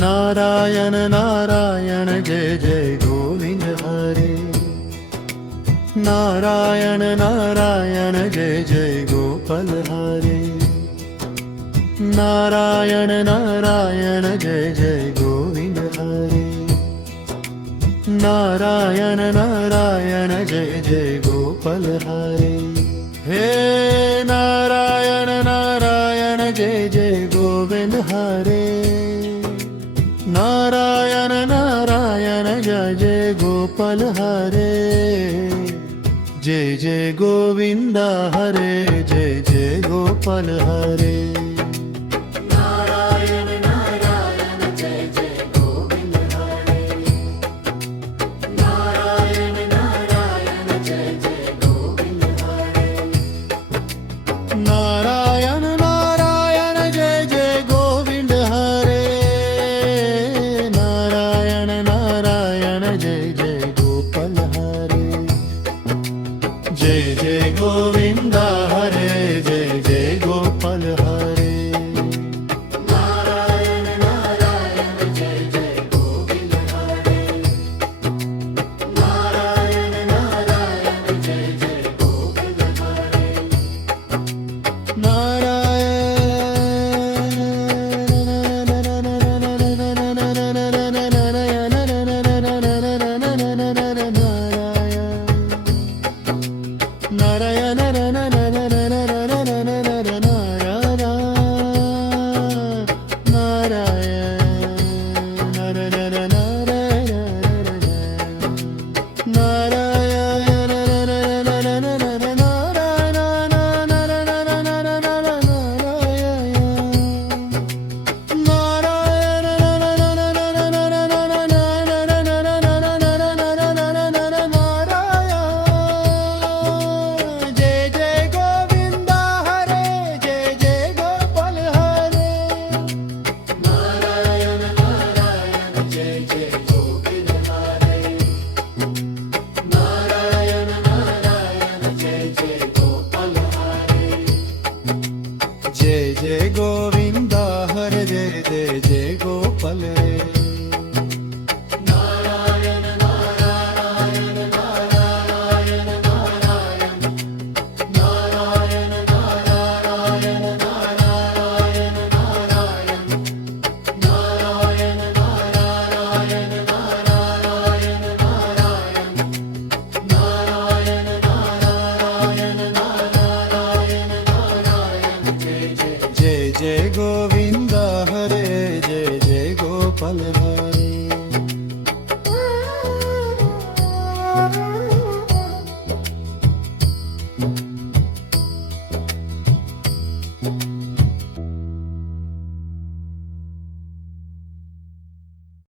नारायण नारायण जय जय गोविंद हरे। नारायण नारायण जय जय गोपाल हरे। नारायण नारायण जय जय गोविंद हरे। नारायण नारायण जय जय गोपाल हरे। हे नारायण नारायण जय जय गोविंद हरे। नारायण नारायण जय जय गोपाल हरे। जय जय गोविंद हरे जय जय गोपाल हरे। नारायण नारायण जय जय गोविंद हरे। नारायण नारायण जय जय गोविंद हरे। नारायण नारायण जय जय गोविंद हरे। नारायण नारायण जय जय गोपाल हरे। जय जय गोविंद हरे जय जय गोपाल हरे। नारायण नारायण जय जय गोविंद हरे। नारायण नारायण जय जय गोविंद हरे। जय जय गोविंद हरे जय जय जय गोपाल रे। नारायण नारायण नारायण नारायण नारायण नारायण नारायण नारायण नारायण नारायण नारायण नारायण नारायण नारायण नारायण नारायण। जय जय जय जय गोविंद हरे जय जय गोपाल रे।